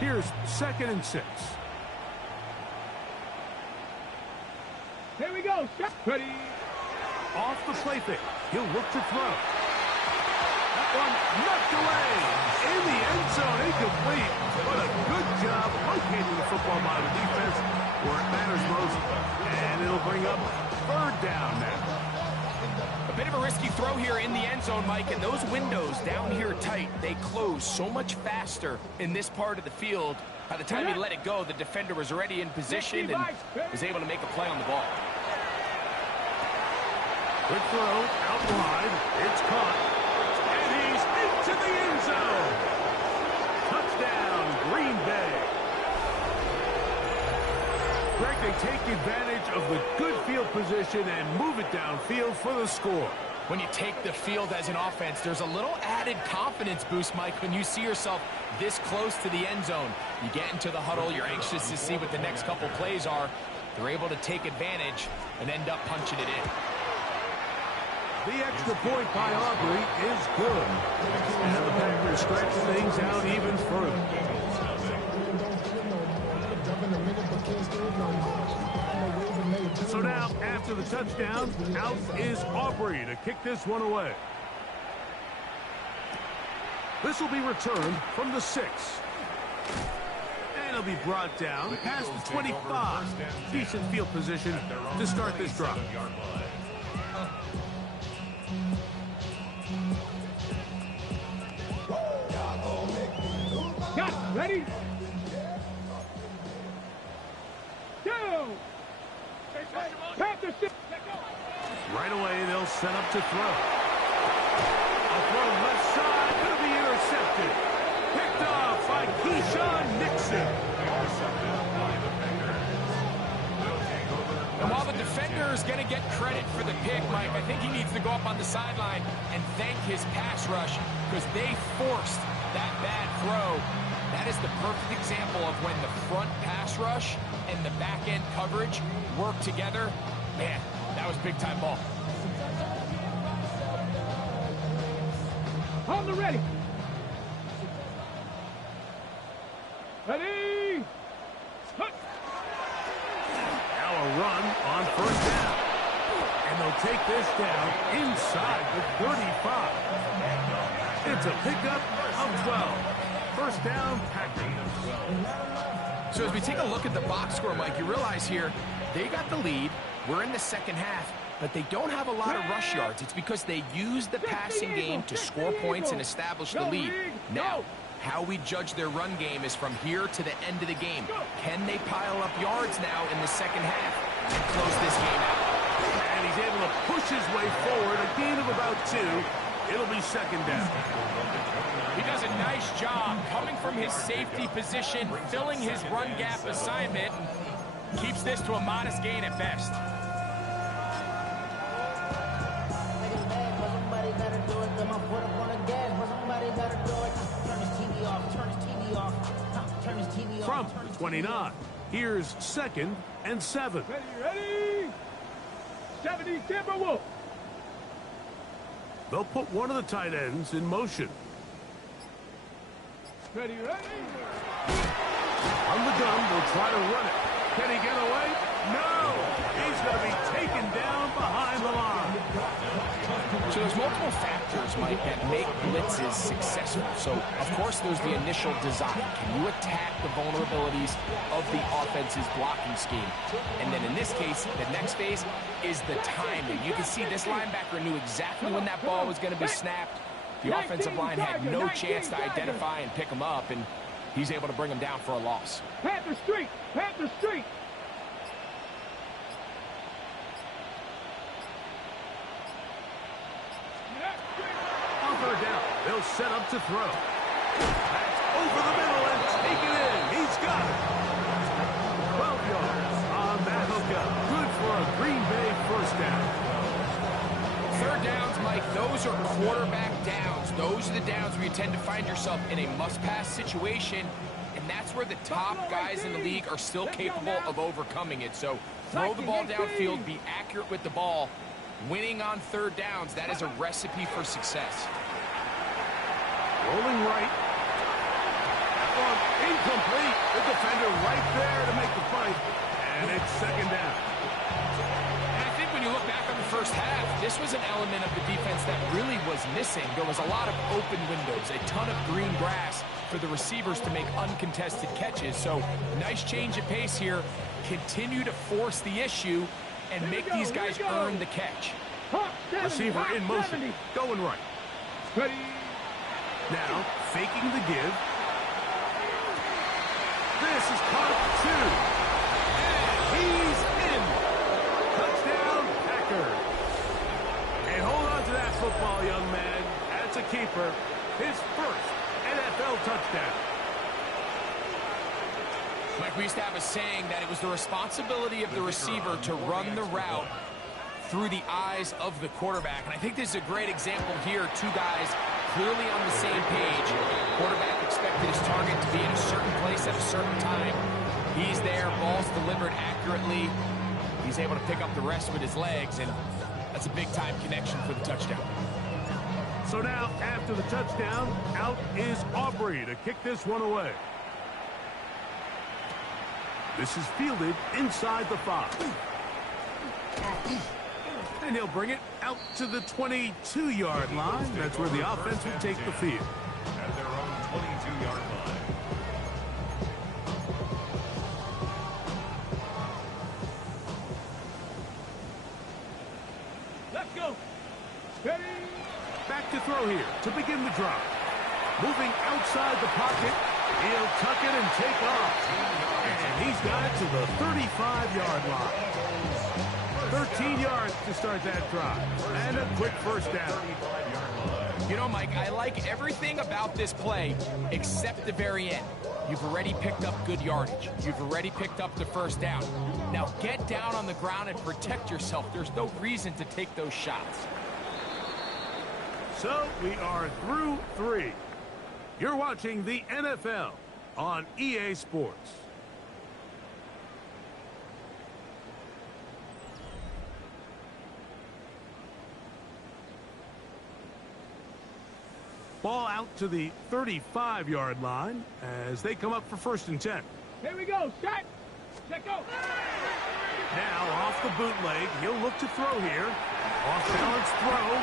Here's 2nd and 6. Here we go. Shot. Ready. Off the play fake. He'll look to throw. That one knocked away. In the end zone, incomplete. What a good job locating the football by the defense where it matters most. And it'll bring up 3rd down now. A bit of a risky throw here in the end zone, Mike, and those windows down here tight, they close so much faster in this part of the field. By the time he let it go, the defender was already in position and was able to make a play on the ball. Quick throw, out wide, it's caught, and he's into the end zone. Touchdown, Green Bay. Greg, they take advantage of the good field position and move it downfield for the score. When you take the field as an offense, there's a little added confidence boost, Mike, when you see yourself this close to the end zone. You get into the huddle, you're anxious to see what the next couple plays are. They're able to take advantage and end up punching it in. The extra point by Aubrey is good. And the Packers stretch things out even further. So now, after the touchdown, out is Aubrey to kick this one away. This will be returned from the 6. And it'll be brought down past the 25. Decent field position to start this drive. Got it. Ready? Go. Right away, they'll set up to throw. A throw left side, going to be intercepted. Picked off by Keyshawn Nixon. And while the defender is going to get credit for the pick, Mike, I think he needs to go up on the sideline and thank his pass rush because they forced that bad throw. That is the perfect example of when the front pass rush and the back-end coverage work together. Man, that was big-time ball. On the ready. Ready. Now a run on 1st down. And they'll take this down inside the 35. It's a pickup of 12. 1st down, Packers. So as we take a look at the box score, Mike, you realize here they got the lead. We're in the 2nd half, but they don't have a lot of rush yards. It's because they use the passing game to score points and establish the lead. Now, how we judge their run game is from here to the end of the game. Can they pile up yards now in the 2nd half and close this game out? And he's able to push his way forward, a gain of about 2. It'll be 2nd down. He does a nice job coming from his safety position, filling his run gap assignment, and keeps this to a modest gain at best. From the 29, here's 2nd and 7. Ready? 70 Timberwolves. They'll put one of the tight ends in motion. Ready. On the gun, they'll try to run it. Can he get away? No! He's going to be taken down behind the line. So there's multiple factors, Mike, that make blitzes successful. So, of course, there's the initial design. Can you attack the vulnerabilities of the offense's blocking scheme? And then in this case, the next phase is the timing. You can see this linebacker knew exactly when that ball was going to be snapped. The offensive line had no chance to identify and pick him up, and he's able to bring him down for a loss. Panther Street. On 3rd down, they'll set up to throw. That's over the middle and taken in. He's got it. 12 yards on that hookup. Good for a Green Bay 1st down. 3rd downs, Mike, those are quarterback downs. Those are the downs where you tend to find yourself in a must-pass situation, and that's where the top guys in the league are still capable of overcoming it. So throw the ball downfield, be accurate with the ball. Winning on 3rd downs, that is a recipe for success. Rolling right. That one Incomplete. The defender right there to make the fight. And it's second down. And I think when you look back on the first half, this was an element of the defense that really was missing. There was a lot of open windows, a ton of green grass for the receivers to make uncontested catches. So nice change of pace here. Continue to force the issue and make these guys earn the catch. Receiver in motion. Going right. Ready. Now, faking the give. This is caught 2. And he's in. Touchdown, Packers. And hold on to that football, young man. That's a keeper. His first NFL touchdown. Mike, we used to have a saying that it was the responsibility of the receiver to run the route through the eyes of the quarterback. And I think this is a great example here. Two guys clearly on the same page. Quarterback expected his target to be in a certain place at a certain time. He's there, ball's delivered accurately. He's able to pick up the rest with his legs, and that's a big-time connection for the touchdown. So now, after the touchdown, out is Aubrey to kick this one away. This is fielded inside the 5. And he'll bring it out to the 22-yard line. That's where the offense will take the field. At their own 22-yard line. Let's go. Ready. Back to throw here to begin the drive. Moving outside the pocket. He'll tuck it and take off. And he's got it to the 35-yard line. 13 yards to start that drive. And a quick first down. You know, Mike, I like everything about this play except the very end. You've already picked up good yardage. You've already picked up the first down. Now get down on the ground and protect yourself. There's no reason to take those shots. So we are through 3. You're watching the NFL on EA Sports. Ball out to the 35-yard line as they come up for 1st and 10. Here we go. Shot. Check go. Now off the bootleg, he'll look to throw here. Off-balance throw.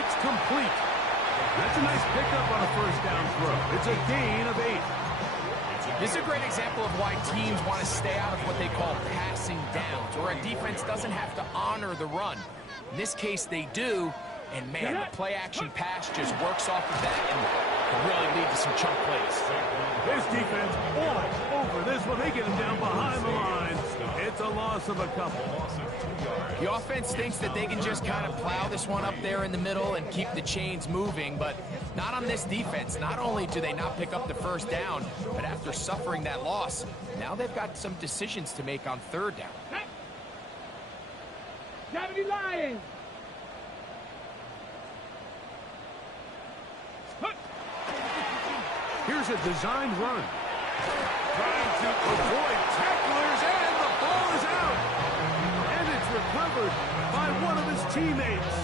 It's complete. That's a nice pickup on a first down throw. It's a gain of 8. This is a great example of why teams want to stay out of what they call passing downs, where a defense doesn't have to honor the run. In this case, they do. And, man, the play-action pass just works off of that and can really lead to some chunk plays. This defense all over this one. They get him down behind the line. It's a loss of a couple. The offense thinks that they can just kind of plow this one up there in the middle and keep the chains moving, but not on this defense. Not only do they not pick up the first down, but after suffering that loss, now they've got some decisions to make on 3rd down. 70 Lions. Here's a designed run. Trying to avoid tacklers, and the ball is out. And it's recovered by one of his teammates.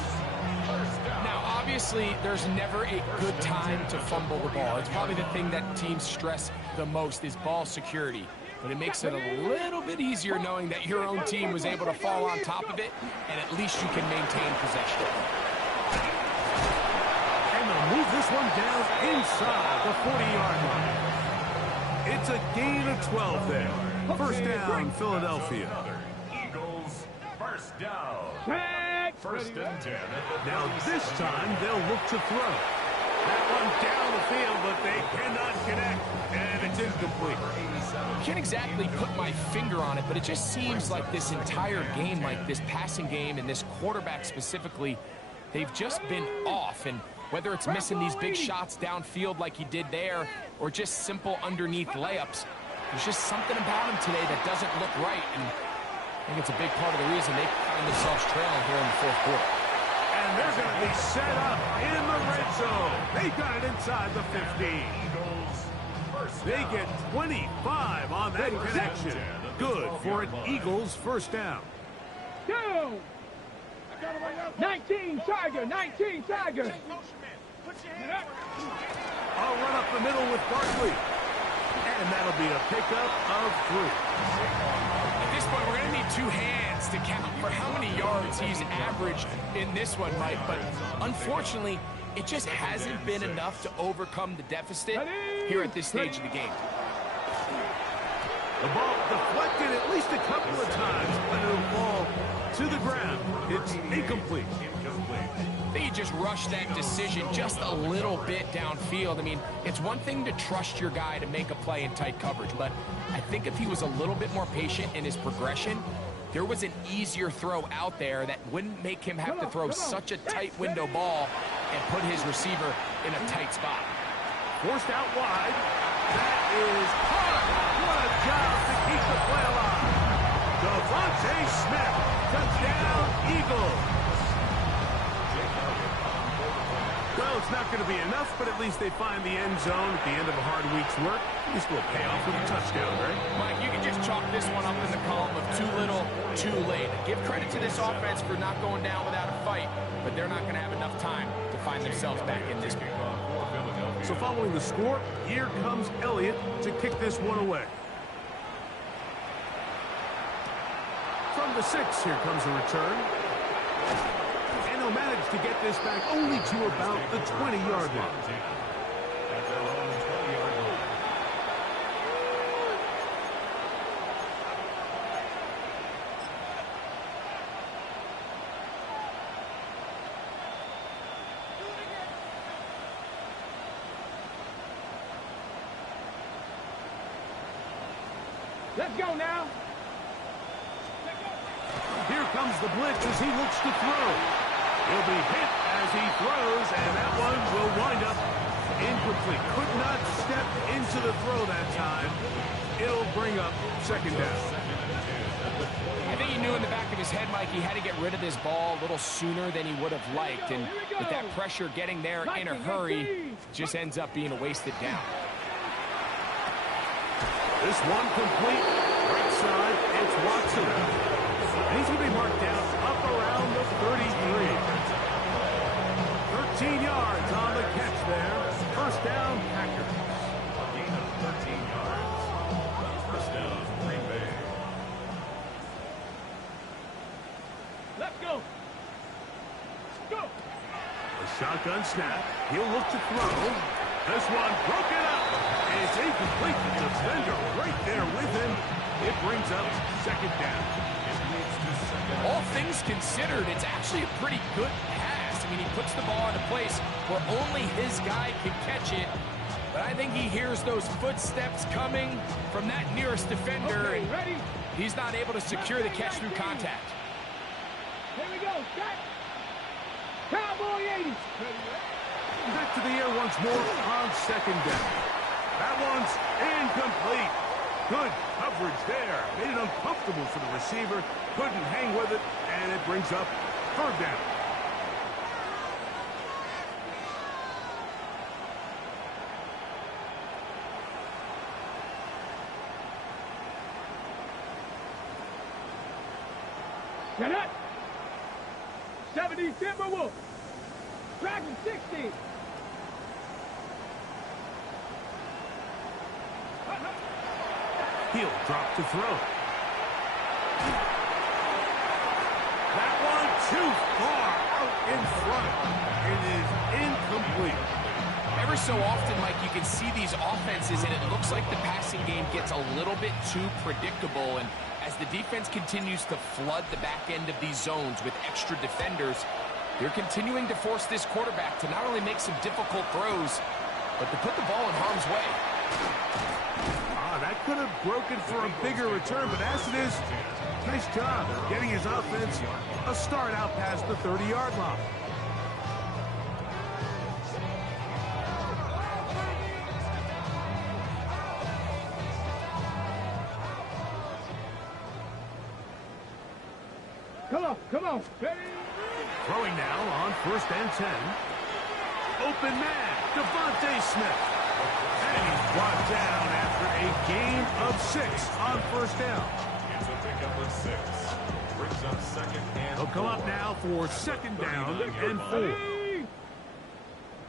Now, obviously, there's never a good time to fumble the ball. It's probably the thing that teams stress the most is ball security. But it makes it a little bit easier knowing that your own team was able to fall on top of it, and at least you can maintain possession. Move this one down inside the 40-yard line. It's a gain of 12 there. First down, Philadelphia. Eagles, first down. Check. 1st and 10. Now this time they'll look to throw. That one down the field, but they cannot connect, and it's incomplete. I can't exactly put my finger on it, but it just seems like this entire game, like this passing game and this quarterback specifically, they've just been off. And whether it's missing these big shots downfield like he did there or just simple underneath layups, there's just something about him today that doesn't look right. And I think it's a big part of the reason they find themselves trailing here in the 4th quarter. And they're going to be set up in the red zone. They got it inside the 15. They get 25 on that connection. Good for an Eagles first down. Go. 19 Tiger. 19 Tiger. I'll run up the middle with Barkley. And that'll be a pickup of 3. At this point, we're going to need 2 hands to count for how many yards he's averaged in this one, Mike. But unfortunately, it just hasn't been enough to overcome the deficit here at this stage of the game. The ball deflected at least a couple of times, but it'll fall to the ground. It's incomplete. I think he just rushed that decision just a little bit downfield. I mean, it's one thing to trust your guy to make a play in tight coverage, but I think if he was a little bit more patient in his progression, there was an easier throw out there that wouldn't make him have to throw such a tight window ball and put his receiver in a tight spot. Forced out wide. That is hard. What a job to keep the play alive. Devontae Smith, touchdown, Eagles. Well, it's not going to be enough, but at least they find the end zone at the end of a hard week's work. At least we'll pay off with a touchdown, right? Mike, you can just chalk this one up in the column of too little, too late. Give credit to this offense for not going down without a fight, but they're not going to have enough time to find themselves back in this game. So following the score, here comes Elliott to kick this one away. From the 6, here comes a return. And he'll manage to get this back only to about the 20-yard line. Let's go now. Here comes the blitz as he looks to throw. He'll be hit as he throws, and that one will wind up incomplete. Could not step into the throw that time. It'll bring up 2nd down. I think he knew in the back of his head, Mike, he had to get rid of this ball a little sooner than he would have liked. And with that pressure getting there in a hurry, just ends up being a wasted down. This one complete. Right side, it's Watson. And he's going to be marked down up around the 33. 13 yards on the catch there. 1st down, Packers. Gain of 13 yards. 1st down, Green Bay. Let's go. Go. A shotgun snap. He'll look to throw. This one broken up. It's incomplete. The defender right there with him. It brings up 2nd down. All things considered, it's actually a pretty good pass. I mean, he puts the ball in a place where only his guy can catch it. But I think he hears those footsteps coming from that nearest defender, Okay, and ready? he's not able to secure the catch through contact. Here we go. Shot. Cowboy 80. Back to the air once more on 2nd down. That one's incomplete. Good coverage there. Made it uncomfortable for the receiver. Couldn't hang with it, and it brings up 3rd down. Get up. 70 Timberwolves. Dragon 60. He'll drop to throw. That one too far out in front. It is incomplete. Ever so often, Mike, you can see these offenses, and it looks like the passing game gets a little bit too predictable. And as the defense continues to flood the back end of these zones with extra defenders, they're continuing to force this quarterback to not only make some difficult throws, but to put the ball in harm's way. That could have broken for a bigger return, but as it is, nice job getting his offense a start out past the 30-yard line. Come on. Ready? Throwing now on 1st and 10. Open man, Devontae Smith. And he's brought down after a gain of 6 on 1st down. It's a pickup of 6. Brings up 2nd and He'll come up 4. now for 2nd down and 4. Ready?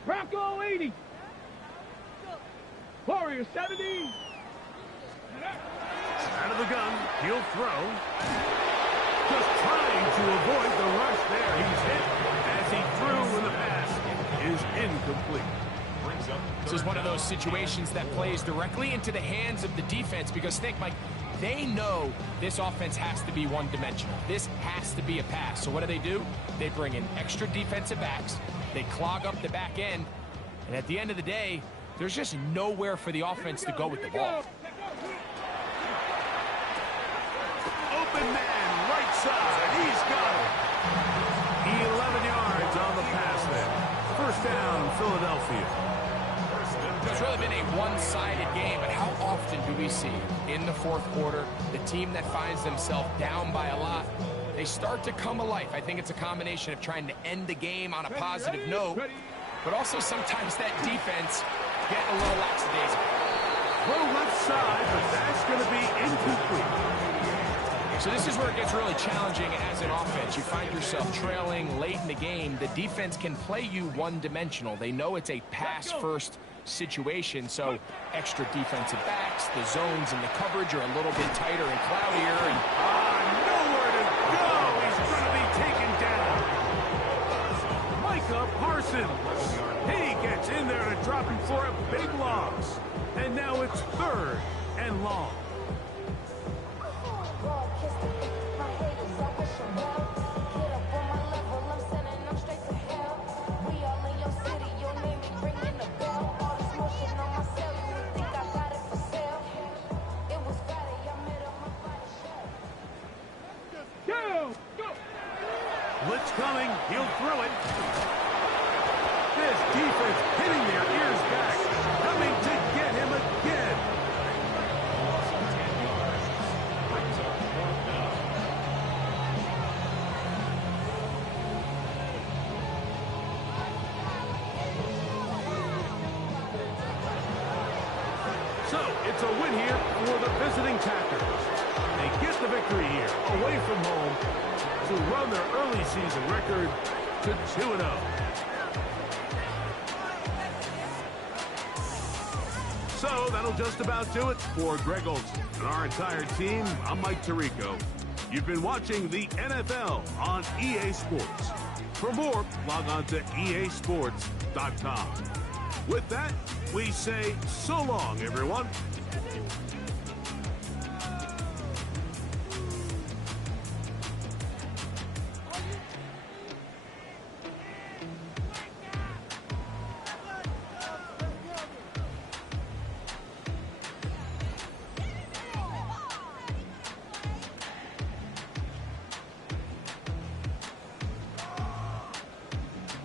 Bronco 80. Warrior 70. Out of the gun, he'll throw. Just trying to avoid the rush there. He's hit as he threw when the pass is incomplete. This is one of those situations that plays directly into the hands of the defense because think, Mike, they know this offense has to be one-dimensional. This has to be a pass. So what do? They bring in extra defensive backs. They clog up the back end. And at the end of the day, there's just nowhere for the offense to go with the ball. Open man, right side. He's got it. 11 yards on the pass there. First down, Philadelphia. It's really been a one-sided game, but how often do we see in the fourth quarter the team that finds themselves down by a lot, they start to come alive? I think it's a combination of trying to end the game on a positive note, but also sometimes that defense getting a little lackadaisical. Throw left side, but that's going to be incomplete. So this is where it gets really challenging as an offense. You find yourself trailing late in the game. The defense can play you one-dimensional. They know it's a pass-first situation, so extra defensive backs, the zones and the coverage are a little bit tighter and cloudier. And nowhere to go. He's going to be taken down. Micah Parsons. He gets in there to drop him for a big loss. And now it's 3rd and long. Blitz coming, he'll throw it. This defense hitting their ears back, coming to get him again. So, it's a win here for the visiting Packers. They get the victory here, away from home, to run their early season record to 2-0. So that'll just about do it for Greg Olsen and our entire team. I'm Mike Tirico. You've been watching the NFL on EA Sports. For more, log on to easports.com. With that, we say so long, everyone.